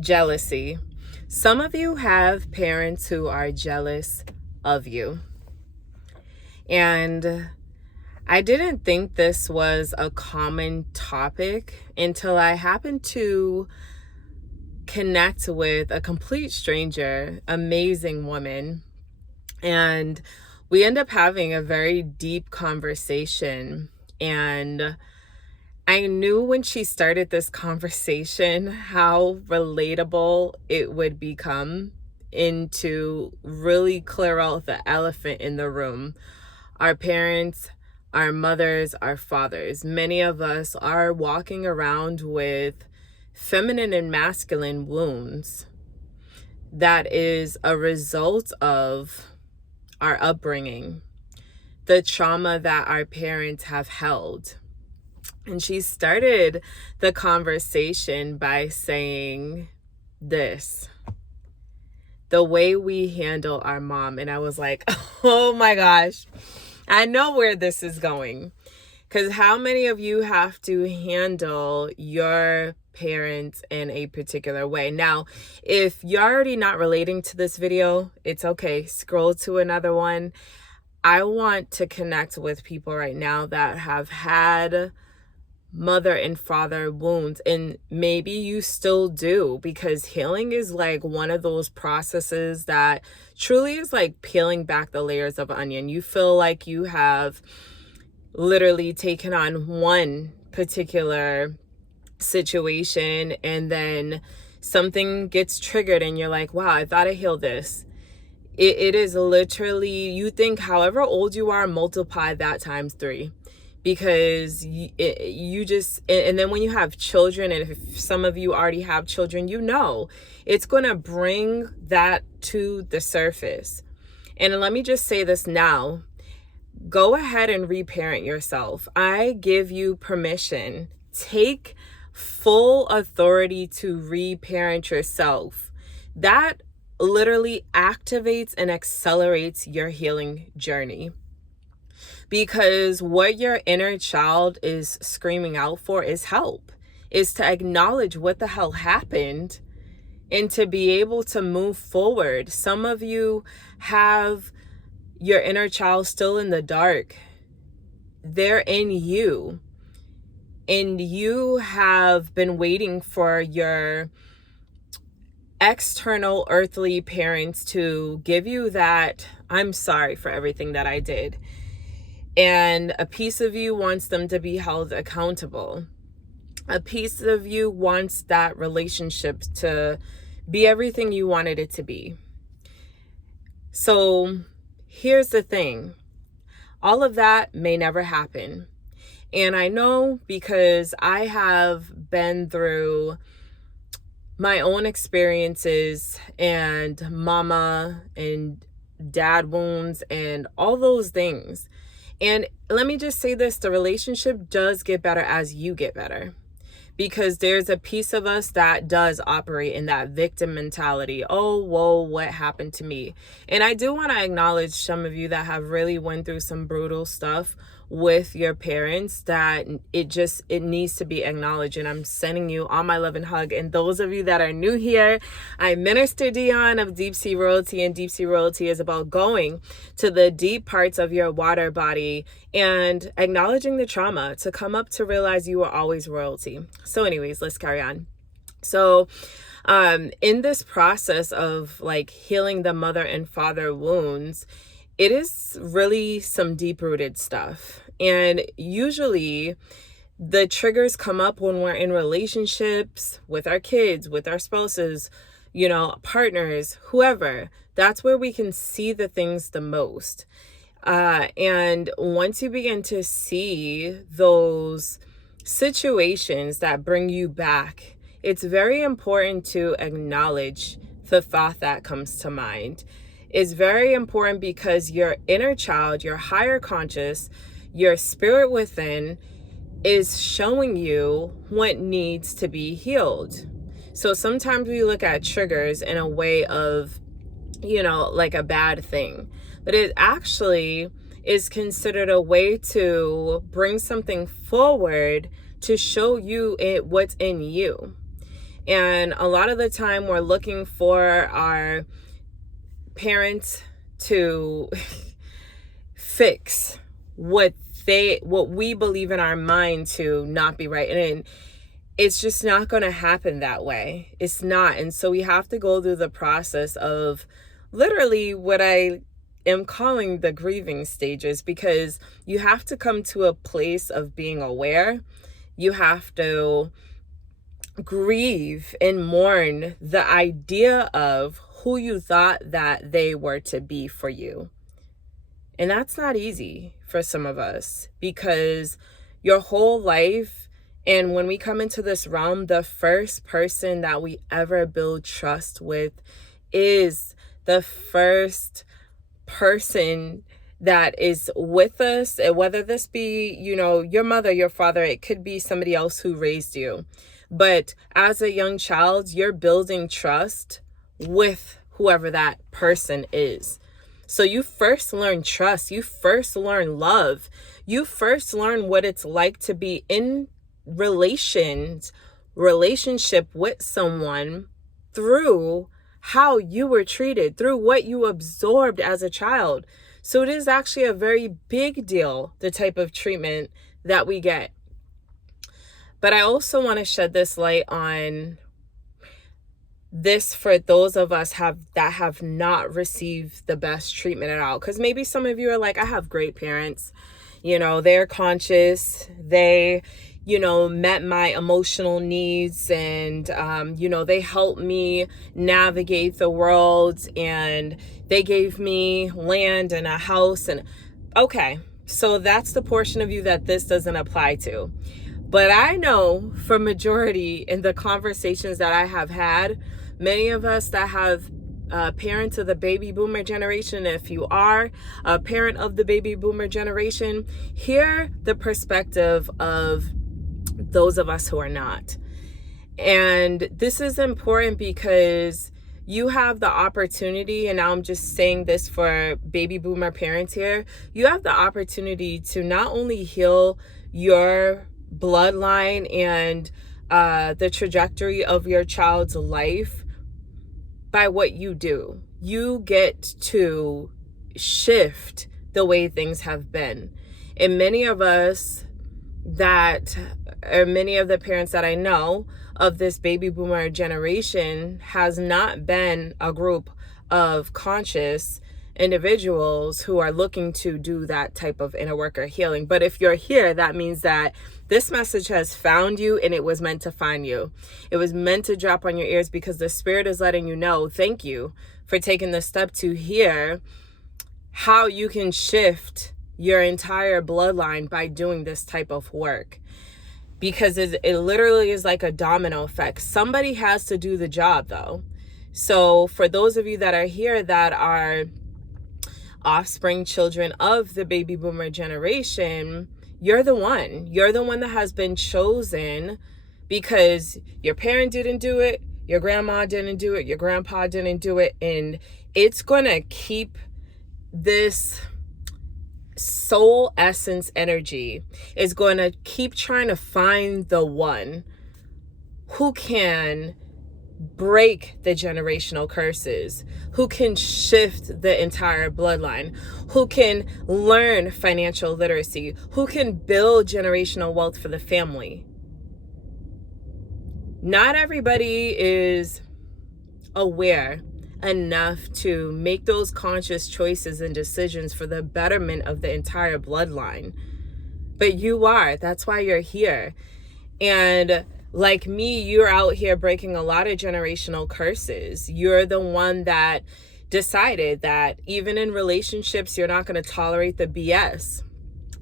Jealousy. Some of you have parents who are jealous of you. And I didn't think this was a common topic until I happened to connect with a complete stranger, amazing woman. And we end up having a very deep conversation. And I knew when she started this conversation how relatable it would become, and to really clear out the elephant in the room. Our parents, our mothers, our fathers, many of us are walking around with feminine and masculine wounds. That is a result of our upbringing, the trauma that our parents have held. And she started the conversation by saying this: the way we handle our mom. And I was like, oh my gosh, I know where this is going. Because how many of you have to handle your parents in a particular way? Now, if you're already not relating to this video, it's okay. Scroll to another one. I want to connect with people right now that have had mother and father wounds, and maybe you still do, because healing is like one of those processes that truly is like peeling back the layers of onion. You feel like you have literally taken on one particular situation, and then something gets triggered and you're like, wow, I thought I healed this. It is literally, you think however old you are, multiply that times 3. Because you just, and then when you have children, and if some of you already have children, you know, it's going to bring that to the surface. And let me just say this now, go ahead and reparent yourself. I give you permission. Take full authority to reparent yourself. That literally activates and accelerates your healing journey. Because what your inner child is screaming out for is help, is to acknowledge what the hell happened and to be able to move forward. Some of you have your inner child still in the dark. They're in you. And you have been waiting for your external earthly parents to give you that, I'm sorry for everything that I did. And a piece of you wants them to be held accountable. A piece of you wants that relationship to be everything you wanted it to be. So here's the thing. All of that may never happen. And I know, because I have been through my own experiences and mama and dad wounds and all those things. And let me just say this, the relationship does get better as you get better, because there's a piece of us that does operate in that victim mentality. Oh, whoa, what happened to me? And I do want to acknowledge some of you that have really went through some brutal stuff with your parents, that it needs to be acknowledged. And I'm sending you all my love and hug. And those of you that are new here, I'm MinisterDionne of Deep Sea Royalty, and Deep Sea Royalty is about going to the deep parts of your water body and acknowledging the trauma to come up to realize you were always royalty. So anyways, let's carry on. So in this process of like healing the mother and father wounds, it is really some deep-rooted stuff. And usually the triggers come up when we're in relationships with our kids, with our spouses, you know, partners, whoever. That's where we can see the things the most. And once you begin to see those situations that bring you back, it's very important to acknowledge the thought that comes to mind. It's very important because your inner child, your higher conscious, your spirit within is showing you what needs to be healed. So sometimes we look at triggers in a way of, you know, like a bad thing, but it actually is considered a way to bring something forward to show you what's in you. And a lot of the time we're looking for our parents to fix what we believe in our mind to not be right. And it's just not going to happen that way. It's not. And so we have to go through the process of literally what I am calling the grieving stages, because you have to come to a place of being aware. You have to grieve and mourn the idea of who you thought that they were to be for you. And that's not easy for some of us, because your whole life, and when we come into this realm, the first person that we ever build trust with is the first person that is with us. And whether this be, your mother, your father, it could be somebody else who raised you. But as a young child, you're building trust with whoever that person is. So you first learn trust. You first learn love. You first learn what it's like to be in relationship with someone through how you were treated, through what you absorbed as a child. So it is actually a very big deal, the type of treatment that we get. But I also want to shed this light on this for those of us that have not received the best treatment at all. Because maybe some of you are like, I have great parents. They're conscious. They, met my emotional needs, and, they helped me navigate the world, and they gave me land and a house. And okay, so that's the portion of you that this doesn't apply to. But I know for majority in the conversations that I have had, many of us that have parents of the baby boomer generation, if you are a parent of the baby boomer generation, hear the perspective of those of us who are not. And this is important because you have the opportunity, and now I'm just saying this for baby boomer parents here, you have the opportunity to not only heal your bloodline and the trajectory of your child's life by what you do. You get to shift the way things have been. And many of us many of the parents that I know of this baby boomer generation has not been a group of conscious individuals who are looking to do that type of inner work or healing. But if you're here, that means that this message has found you, and it was meant to find you. It was meant to drop on your ears, because the Spirit is letting you know, thank you for taking the step to hear how you can shift your entire bloodline by doing this type of work. Because it literally is like a domino effect. Somebody has to do the job, though. So for those of you that are here that are offspring children of the baby boomer generation, you're the one that has been chosen, because your parent didn't do it, your grandma didn't do it, your grandpa didn't do it, and it's gonna keep this soul essence energy is going to keep trying to find the one who can break the generational curses, who can shift the entire bloodline, who can learn financial literacy, who can build generational wealth for the family. Not everybody is aware enough to make those conscious choices and decisions for the betterment of the entire bloodline. But you are. That's why you're here. And like me, you're out here breaking a lot of generational curses. You're the one that decided that even in relationships, you're not going to tolerate the BS.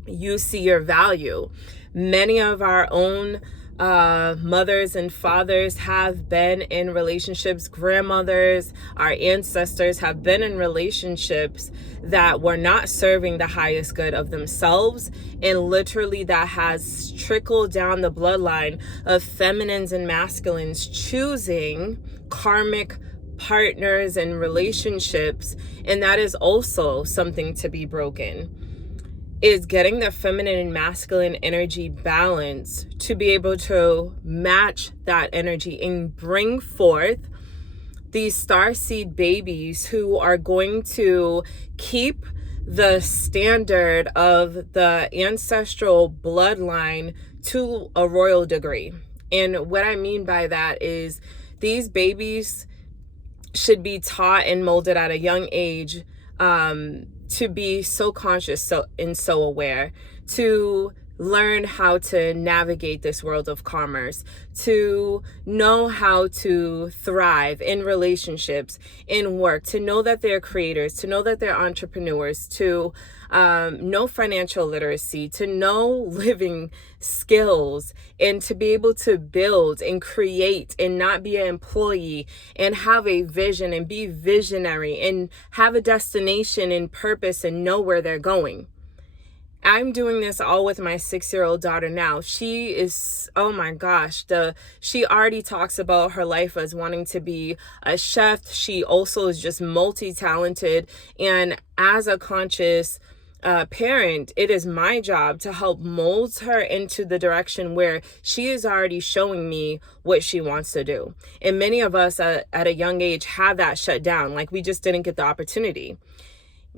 You see your value. Many of our own mothers and fathers have been in relationships. Grandmothers, our ancestors have been in relationships that were not serving the highest good of themselves, and literally that has trickled down the bloodline of feminines and masculines choosing karmic partners and relationships, and that is also something to be broken. is getting the feminine and masculine energy balance to be able to match that energy and bring forth these starseed babies who are going to keep the standard of the ancestral bloodline to a royal degree. And what I mean by that is these babies should be taught and molded at a young age to be so conscious and so aware, to learn how to navigate this world of commerce, to know how to thrive in relationships, in work, to know that they're creators, to know that they're entrepreneurs, to know financial literacy, to know living skills, and to be able to build and create and not be an employee, and have a vision and be visionary and have a destination and purpose and know where they're going. I'm doing this all with my 6-year-old daughter now. She is, oh my gosh, she already talks about her life as wanting to be a chef. She also is just multi-talented. And as a conscious parent, it is my job to help mold her into the direction where she is already showing me what she wants to do. And many of us at a young age have that shut down. Like, we just didn't get the opportunity.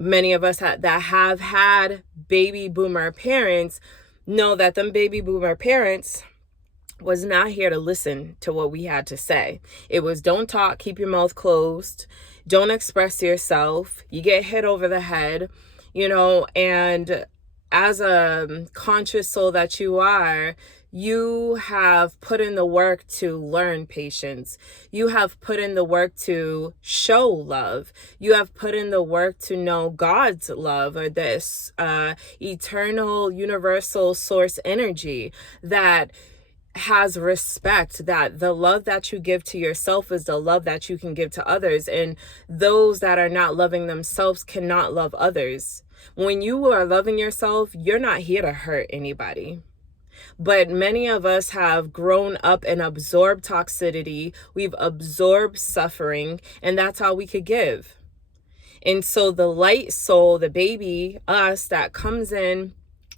Many of us that have had baby boomer parents know that them baby boomer parents was not here to listen to what we had to say. It was, don't talk, keep your mouth closed, don't express yourself, you get hit over the head, and as a conscious soul that you are, you have put in the work to learn patience. You have put in the work to show love. You have put in the work to know God's love, or this eternal, universal source energy that has respect, that the love that you give to yourself is the love that you can give to others. And those that are not loving themselves cannot love others. When you are loving yourself, you're not here to hurt anybody. But many of us have grown up and absorbed toxicity. We've absorbed suffering, and that's all we could give. And so the light soul, the baby, us, that comes in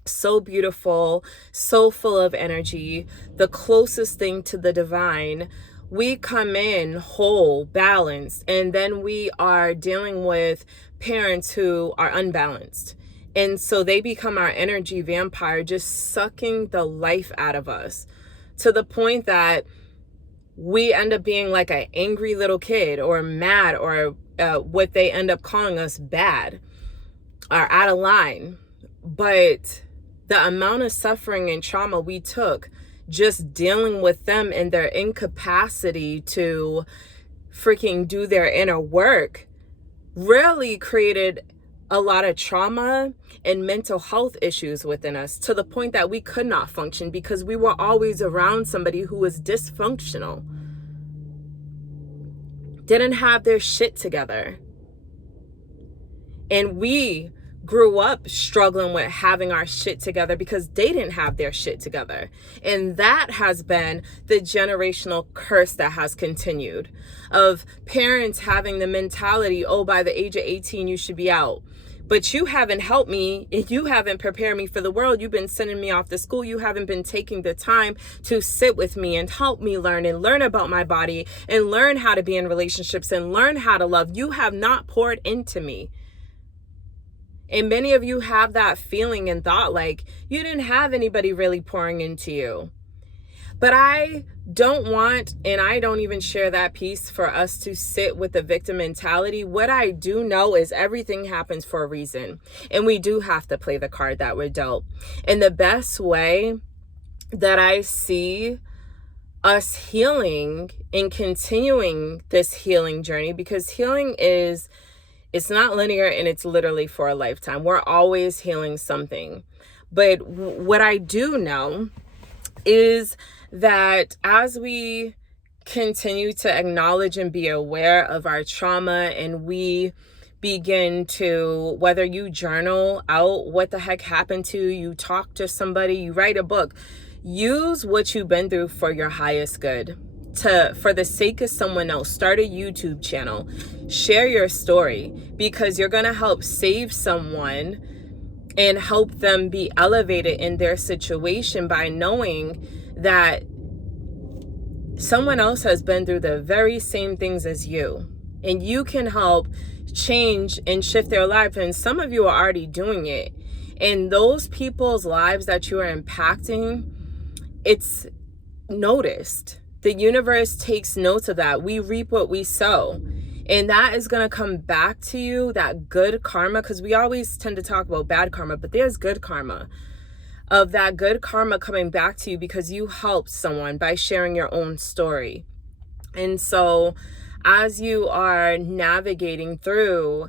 so beautiful, so full of energy, the closest thing to the divine, we come in whole, balanced, and then we are dealing with parents who are unbalanced. And so they become our energy vampire, just sucking the life out of us, to the point that we end up being like an angry little kid, or mad, or what they end up calling us, bad, or out of line. But the amount of suffering and trauma we took just dealing with them and their incapacity to freaking do their inner work really created a lot of trauma and mental health issues within us, to the point that we could not function because we were always around somebody who was dysfunctional, didn't have their shit together. And we grew up struggling with having our shit together because they didn't have their shit together. And that has been the generational curse that has continued, of parents having the mentality, oh, by the age of 18, you should be out. But you haven't helped me, and you haven't prepared me for the world. You've been sending me off to school. You haven't been taking the time to sit with me and help me learn about my body, and learn how to be in relationships, and learn how to love. You have not poured into me. And many of you have that feeling and thought like you didn't have anybody really pouring into you. But I don't want, and I don't even share that piece for us to sit with the victim mentality. What I do know is everything happens for a reason. And we do have to play the card that we're dealt. And the best way that I see us healing and continuing this healing journey, because healing it's not linear, and it's literally for a lifetime. We're always healing something. But what I do know is that as we continue to acknowledge and be aware of our trauma, and we begin to, whether you journal out what the heck happened to you, you talk to somebody, you write a book, use what you've been through for your highest good, for the sake of someone else. Start a YouTube channel, share your story, because you're going to help save someone and help them be elevated in their situation by knowing that someone else has been through the very same things as you, and you can help change and shift their life. And some of you are already doing it. And those people's lives that you are impacting, it's noticed. The universe takes notes of that. We reap what we sow. And that is going to come back to you, that good karma, because we always tend to talk about bad karma, but there's good karma. Of that good karma coming back to you because you helped someone by sharing your own story. And so as you are navigating through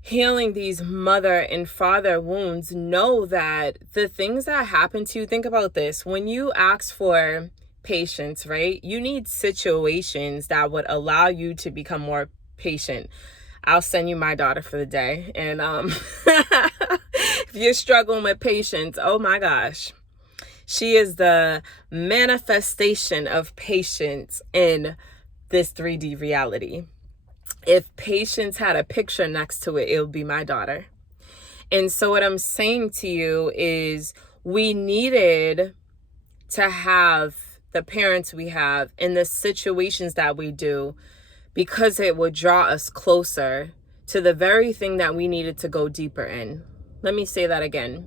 healing these mother and father wounds, know that the things that happen to you, think about this. When you ask for patience, right? You need situations that would allow you to become more patient. I'll send you my daughter for the day. And if you're struggling with patience, oh my gosh. She is the manifestation of patience in this 3D reality. If patience had a picture next to it, it would be my daughter. And so what I'm saying to you is we needed to have the parents we have in the situations that we do, because it would draw us closer to the very thing that we needed to go deeper in. Let me say that again.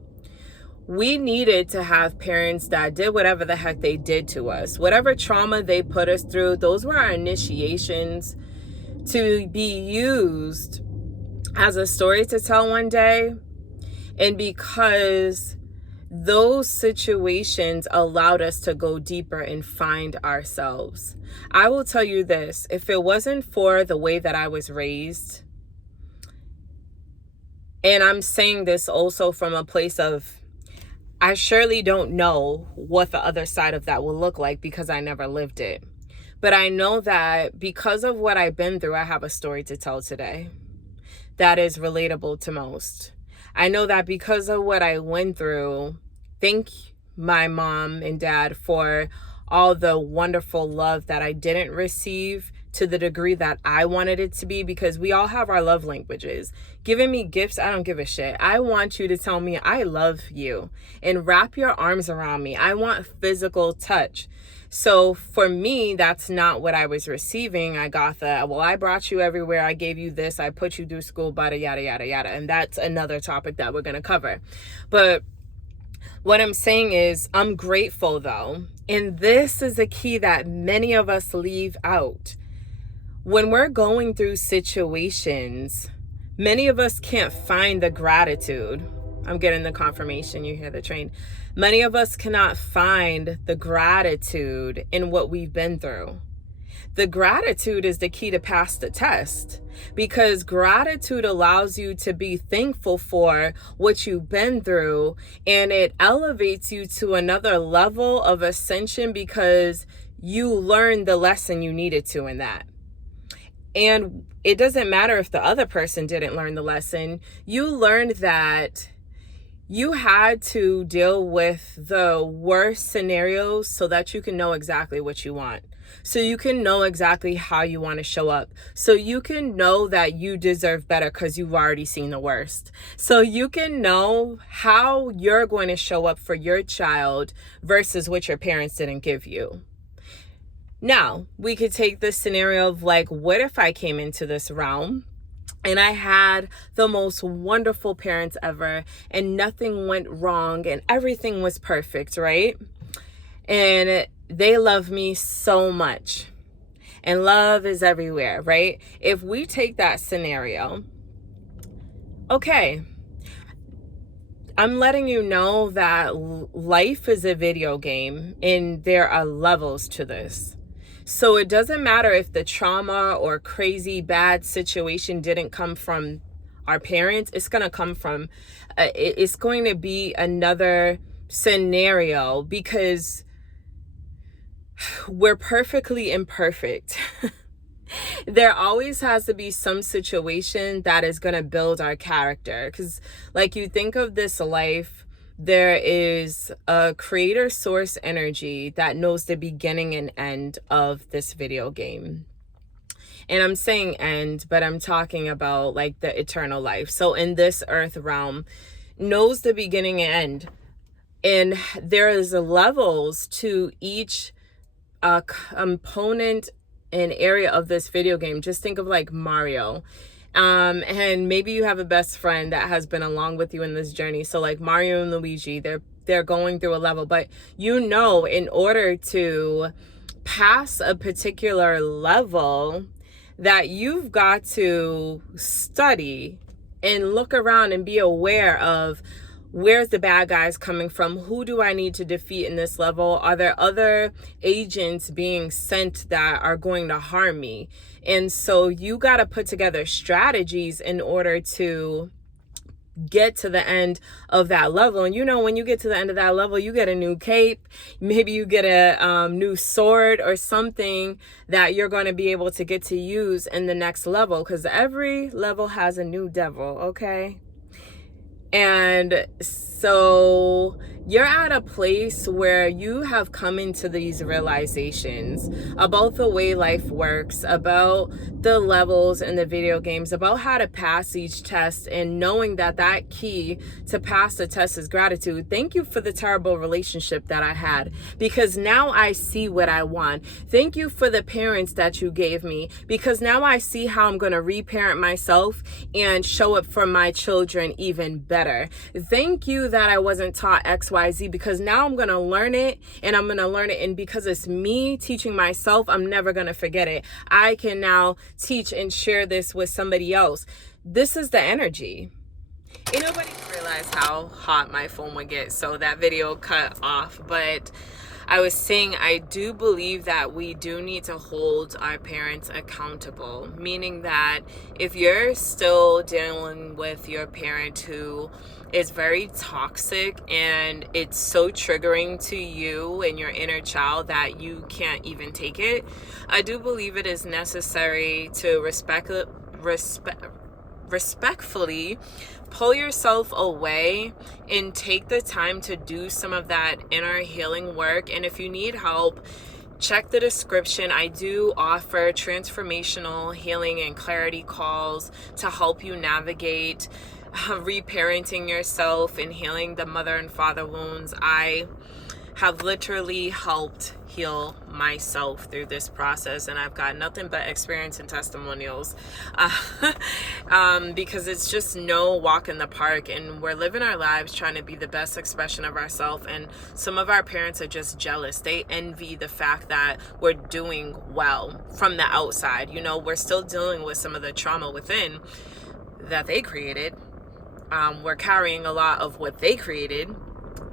We needed to have parents that did whatever the heck they did to us. Whatever trauma they put us through, those were our initiations to be used as a story to tell one day. And because those situations allowed us to go deeper and find ourselves. I will tell you this, if it wasn't for the way that I was raised, and I'm saying this also from a place of, I surely don't know what the other side of that will look like because I never lived it. But I know that because of what I've been through, I have a story to tell today that is relatable to most. I know that because of what I went through, thank my mom and dad for all the wonderful love that I didn't receive to the degree that I wanted it to be, because we all have our love languages. Giving me gifts, I don't give a shit. I want you to tell me I love you and wrap your arms around me. I want physical touch. So for me, that's not what I was receiving. I got the, well, I brought you everywhere. I gave you this. I put you through school, yada, yada, yada, yada. And that's another topic that we're going to cover. But what I'm saying is I'm grateful though. And this is a key that many of us leave out. When we're going through situations, many of us can't find the gratitude. I'm getting the confirmation. You hear the train. Many of us cannot find the gratitude in what we've been through. The gratitude is the key to pass the test, because gratitude allows you to be thankful for what you've been through, and it elevates you to another level of ascension because you learned the lesson you needed to in that. And it doesn't matter if the other person didn't learn the lesson. You learned that you had to deal with the worst scenarios so that you can know exactly what you want. So you can know exactly how you want to show up. So you can know that you deserve better because you've already seen the worst. So you can know how you're going to show up for your child versus what your parents didn't give you. Now, we could take this scenario of like, what if I came into this realm and I had the most wonderful parents ever and nothing went wrong and everything was perfect, right? And they love me so much and love is everywhere, right? If we take that scenario, okay, I'm letting you know that life is a video game and there are levels to this. So it doesn't matter if the trauma or crazy bad situation didn't come from our parents. It's going to come from, it's going to be another scenario because we're perfectly imperfect. There always has to be some situation that is going to build our character. Because like you think of this life, there is a creator source energy that knows the beginning and end of this video game. And I'm saying end, but I'm talking about like the eternal life. So in this earth realm, knows the beginning and end. And there is levels to each component and area of this video game. Just think of like Mario. And maybe you have a best friend that has been along with you in this journey. So like Mario and Luigi, they're going through a level, but you know, in order to pass a particular level, that you've got to study and look around and be aware of, where's the bad guys coming from? Who do I need to defeat in this level? Are there other agents being sent that are going to harm me? And so you got to put together strategies in order to get to the end of that level. And you know, when you get to the end of that level, you get a new cape, maybe you get a new sword or something that you're going to be able to get to use in the next level, because every level has a new devil, okay? And so you're at a place where you have come into these realizations about the way life works, about the levels in the video games, about how to pass each test, and knowing that that key to pass the test is gratitude. Thank you for the terrible relationship that I had, because now I see what I want. Thank you for the parents that you gave me, because now I see how I'm going to reparent myself and show up for my children even better. Thank you that I wasn't taught XYZ, because now I'm going to learn it, and I'm going to learn it. And because it's me teaching myself, I'm never going to forget it. I can now teach and share this with somebody else. This is the energy. Ain't nobody realized how hot my phone would get, so that video cut off. But I was saying, I do believe that we do need to hold our parents accountable, meaning that if you're still dealing with your parent who is very toxic and it's so triggering to you and your inner child that you can't even take it, I do believe it is necessary to respectfully pull yourself away and take the time to do some of that inner healing work. And if you need help, check the description. I do offer transformational healing and clarity calls to help you navigate reparenting yourself and healing the mother and father wounds. I have literally helped heal myself through this process, and I've got nothing but experience and testimonials because it's just no walk in the park, and we're living our lives trying to be the best expression of ourselves, and some of our parents are just jealous. They envy the fact that we're doing well from the outside. You know, we're still dealing with some of the trauma within that they created. We're carrying a lot of what they created,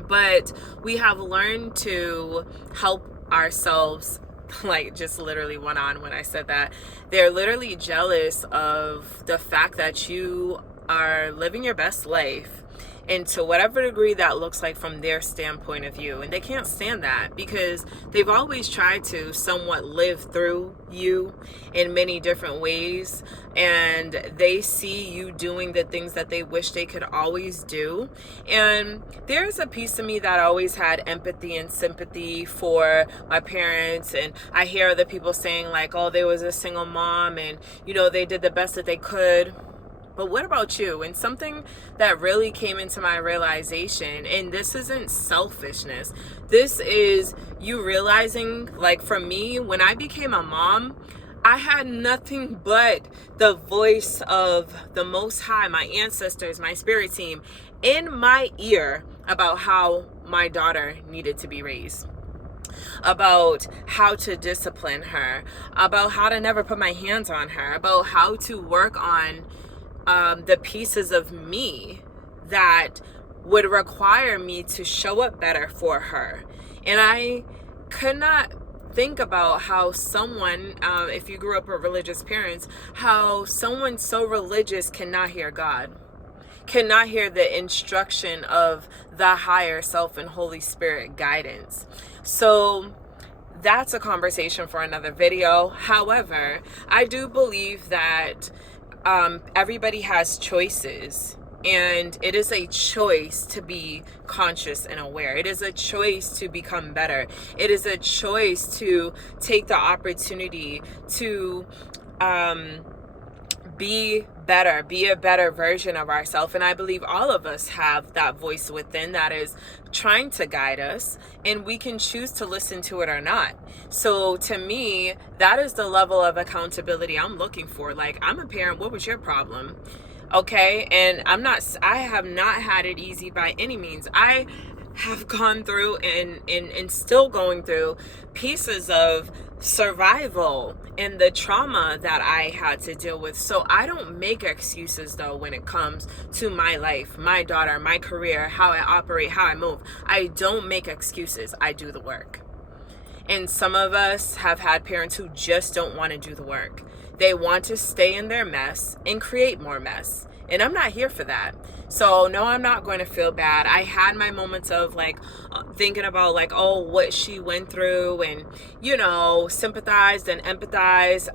but we have learned to help ourselves. Like, just literally went on when I said that. They're literally jealous of the fact that you are living your best life, and to whatever degree that looks like from their standpoint of view. And they can't stand that, because they've always tried to somewhat live through you in many different ways, and they see you doing the things that they wish they could always do. And there's a piece of me that always had empathy and sympathy for my parents, and I hear other people saying like, oh, there was a single mom and, you know, they did the best that they could. But what about you? And something that really came into my realization, and this isn't selfishness, this is you realizing, like for me, when I became a mom, I had nothing but the voice of the Most High, my ancestors, my spirit team, in my ear about how my daughter needed to be raised, about how to discipline her, about how to never put my hands on her, about how to work on the pieces of me that would require me to show up better for her. And I could not think about how someone, if you grew up with religious parents, how someone so religious cannot hear God, cannot hear the instruction of the higher self and Holy Spirit guidance. So that's a conversation for another video. However, I do believe that everybody has choices, and it is a choice to be conscious and aware. It is a choice to become better. It is a choice to take the opportunity to be better, be a better version of ourselves. And I believe all of us have that voice within that is trying to guide us, and we can choose to listen to it or not. So to me, that is the level of accountability I'm looking for. Like, I'm a parent, what was your problem? Okay, and I have not had it easy by any means. I have gone through and still going through pieces of survival and the trauma that I had to deal with. So I don't make excuses though when it comes to my life, my daughter, my career, how I operate, how I move. I don't make excuses. I do the work. And some of us have had parents who just don't want to do the work. They want to stay in their mess and create more mess. And I'm not here for that. So no, I'm not going to feel bad. I had my moments of like thinking about like, oh, what she went through, and, you know, sympathized and empathized.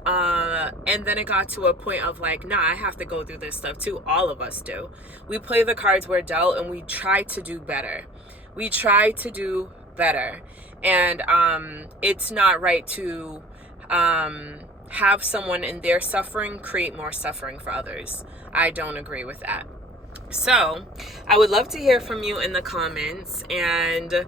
And then it got to a point of like, nah, I have to go through this stuff too. All of us do. We play the cards we're dealt, and we try to do better. We try to do better. And it's not right to have someone in their suffering create more suffering for others. I don't agree with that. So I would love to hear from you in the comments, and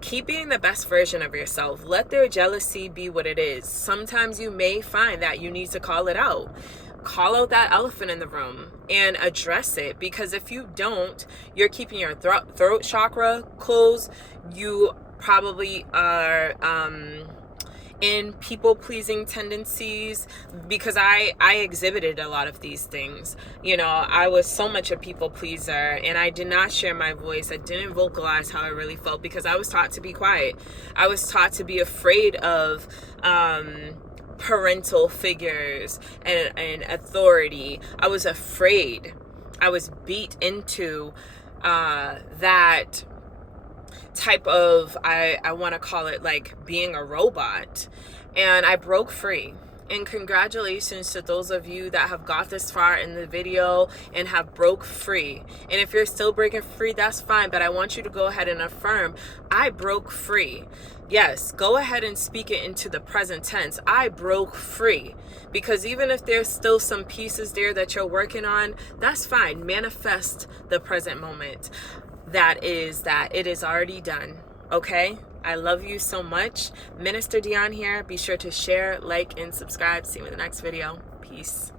keep being the best version of yourself. Let their jealousy be what it is. Sometimes you may find that you need to call it out. Call out that elephant in the room and address it, because if you don't, you're keeping your throat chakra closed. You probably are in people-pleasing tendencies, because I exhibited a lot of these things. You know, I was so much a people-pleaser, and I did not share my voice. I didn't vocalize how I really felt, because I was taught to be quiet. I was taught to be afraid of parental figures and authority. I was afraid. I was beat into that type of, I want to call it like being a robot. And I broke free. And congratulations to those of you that have got this far in the video and have broke free. And if you're still breaking free, that's fine. But I want you to go ahead and affirm, I broke free. Yes, go ahead and speak it into the present tense. I broke free. Because even if there's still some pieces there that you're working on, that's fine. Manifest the present moment. That it is already done. Okay? I love you so much. Minister Dionne here. Be sure to share, like, and subscribe. See you in the next video. Peace.